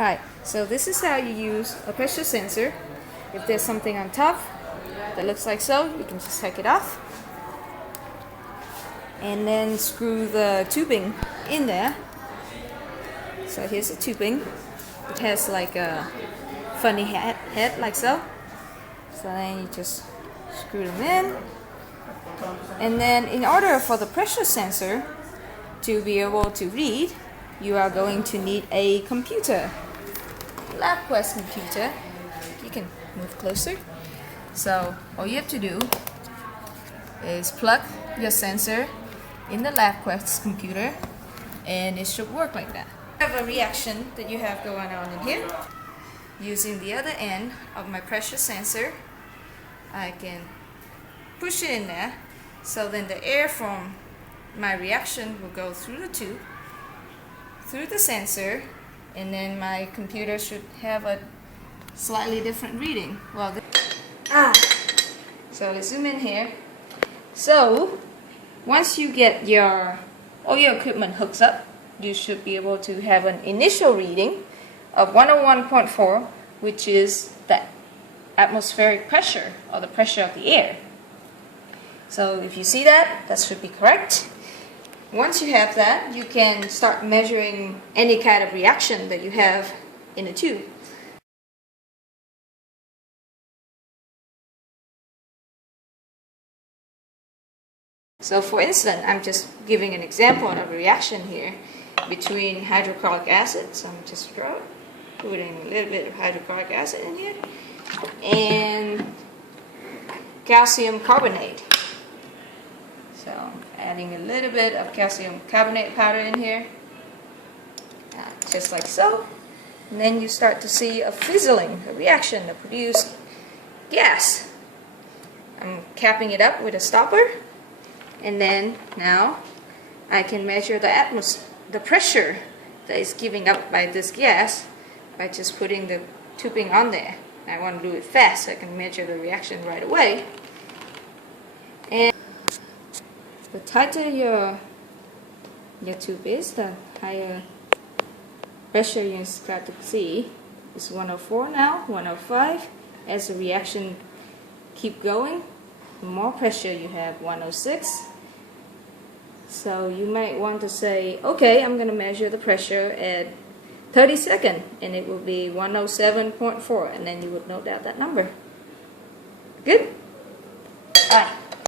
Alright, so this is how you use a pressure sensor. If there's something on top that looks like so, you can just take it off and then screw the tubing in there. So here's the tubing. It has like a funny head like so. So then you just screw them in. And then in order for the pressure sensor to be able to read, you are going to need a computer. LabQuest computer. You can move closer. So all you have to do is plug your sensor in the LabQuest computer and it should work like that. I have a reaction that you have going on in here. Using the other end of my pressure sensor, I can push it in there, so then the air from my reaction will go through the tube, through the sensor, and then my computer should have a slightly different reading. Well, so let's zoom in here. So once you get all your equipment hooked up, you should be able to have an initial reading of 101.4, which is the atmospheric pressure, or the pressure of the air. So if you see that, that should be correct. Once you have that, you can start measuring any kind of reaction that you have in the tube. So for instance, I'm just giving an example of a reaction here between hydrochloric acid. So I'm just putting a little bit of hydrochloric acid in here and calcium carbonate. So adding a little bit of calcium carbonate powder in here, just like so. And then you start to see a fizzling, a reaction to produce gas. I'm capping it up with a stopper. And then now I can measure the pressure that is giving up by this gas by just putting the tubing on there. I want to do it fast so I can measure the reaction right away. And the tighter your tube is, the higher pressure you start to see. It's 104 now, 105. As the reaction keep going, the more pressure you have, 106. So you might want to say, okay, I'm going to measure the pressure at 30 seconds, and it will be 107.4, and then you would note down that number. Good? All right.